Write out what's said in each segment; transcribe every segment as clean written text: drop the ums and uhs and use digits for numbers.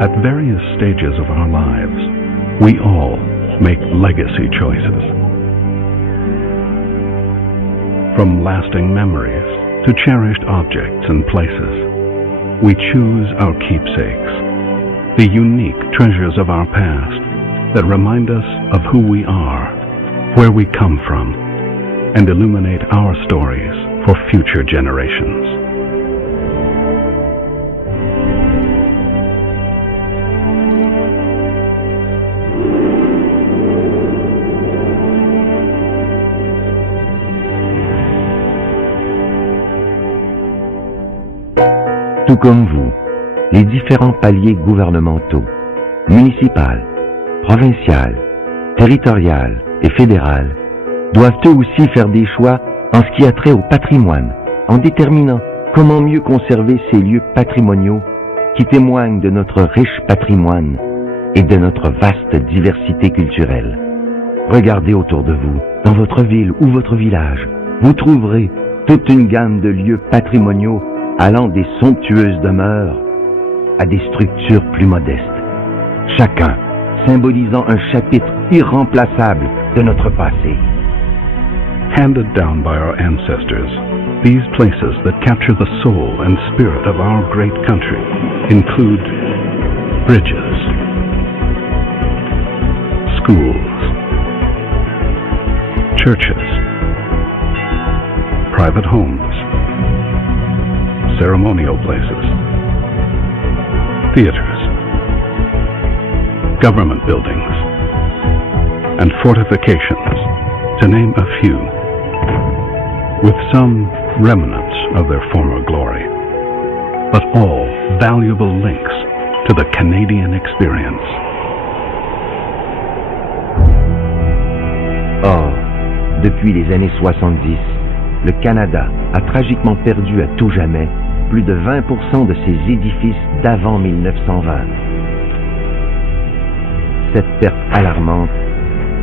At various stages of our lives, we all make legacy choices. From lasting memories to cherished objects and places, we choose our keepsakes, the unique treasures of our past that remind us of who we are, where we come from, and illuminate our stories for future generations. Tout comme vous, les différents paliers gouvernementaux, municipal, provincial, territorial et fédéral, doivent eux aussi faire des choix en ce qui a trait au patrimoine, en déterminant comment mieux conserver ces lieux patrimoniaux qui témoignent de notre riche patrimoine et de notre vaste diversité culturelle. Regardez autour de vous, dans votre ville ou votre village, vous trouverez toute une gamme de lieux patrimoniaux allant des somptueuses demeures à des structures plus modestes, chacun symbolisant un chapitre irremplaçable de notre passé. Handed down by our ancestors, these places that capture the soul and spirit of our great country include bridges, schools, churches, private homes, ceremonial places, theaters, government buildings, and fortifications, to name a few, with some remnants of their former glory, but all valuable links to the Canadian experience. Or, depuis les années 70, le Canada a tragiquement perdu à tout jamais plus de 20% de ses édifices d'avant 1920. Cette perte alarmante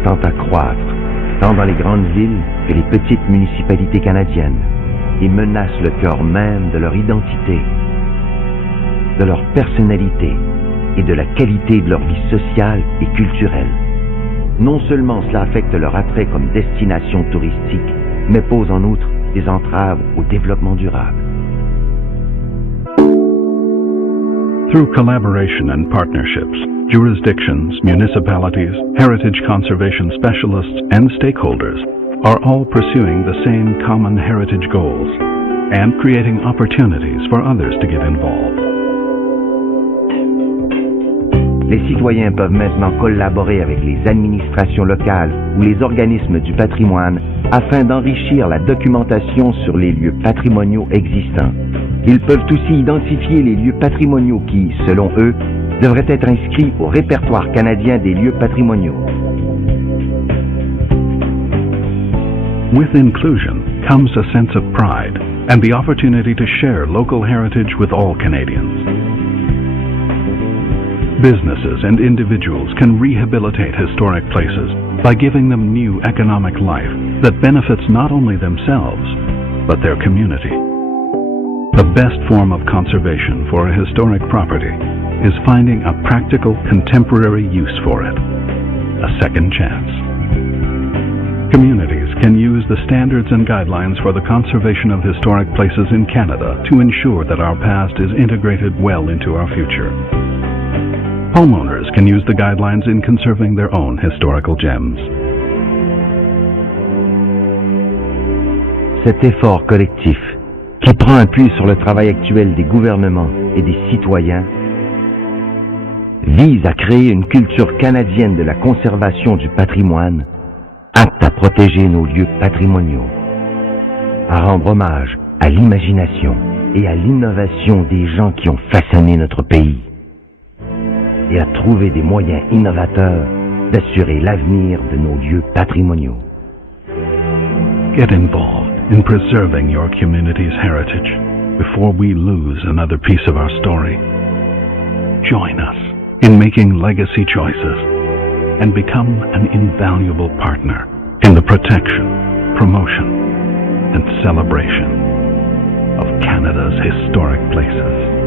tend à croître, tant dans les grandes villes que les petites municipalités canadiennes, et menace le cœur même de leur identité, de leur personnalité et de la qualité de leur vie sociale et culturelle. Non seulement cela affecte leur attrait comme destination touristique, mais pose en outre des entraves au développement durable. Through collaboration and partnerships, jurisdictions, municipalities, heritage conservation specialists, and stakeholders are all pursuing the same common heritage goals and creating opportunities for others to get involved. Les citoyens peuvent maintenant collaborer avec les administrations locales ou les organismes du patrimoine afin d'enrichir la documentation sur les lieux patrimoniaux existants. Ils peuvent aussi identifier les lieux patrimoniaux qui, selon eux, devraient être inscrits au répertoire canadien des lieux patrimoniaux. With inclusion comes a sense of pride and the opportunity to share local heritage with all Canadians. Businesses and individuals can rehabilitate historic places by giving them new economic life that benefits not only themselves, but their community. The best form of conservation for a historic property is finding a practical, contemporary use for it, a second chance. Communities can use the standards and guidelines for the conservation of historic places in Canada to ensure that our past is integrated well into our future. Homeowners can use the guidelines in conserving their own historical gems. Cet effort collectif, qui prend appui sur le travail actuel des gouvernements et des citoyens, vise à créer une culture canadienne de la conservation du patrimoine, apte à protéger nos lieux patrimoniaux, à rendre hommage à l'imagination et à l'innovation des gens qui ont façonné notre pays, et à trouver des moyens innovateurs d'assurer l'avenir de nos lieux patrimoniaux. Get involved in preserving your community's heritage before we lose another piece of our story. Join us in making legacy choices and become an invaluable partner in the protection, promotion, and celebration of Canada's historic places.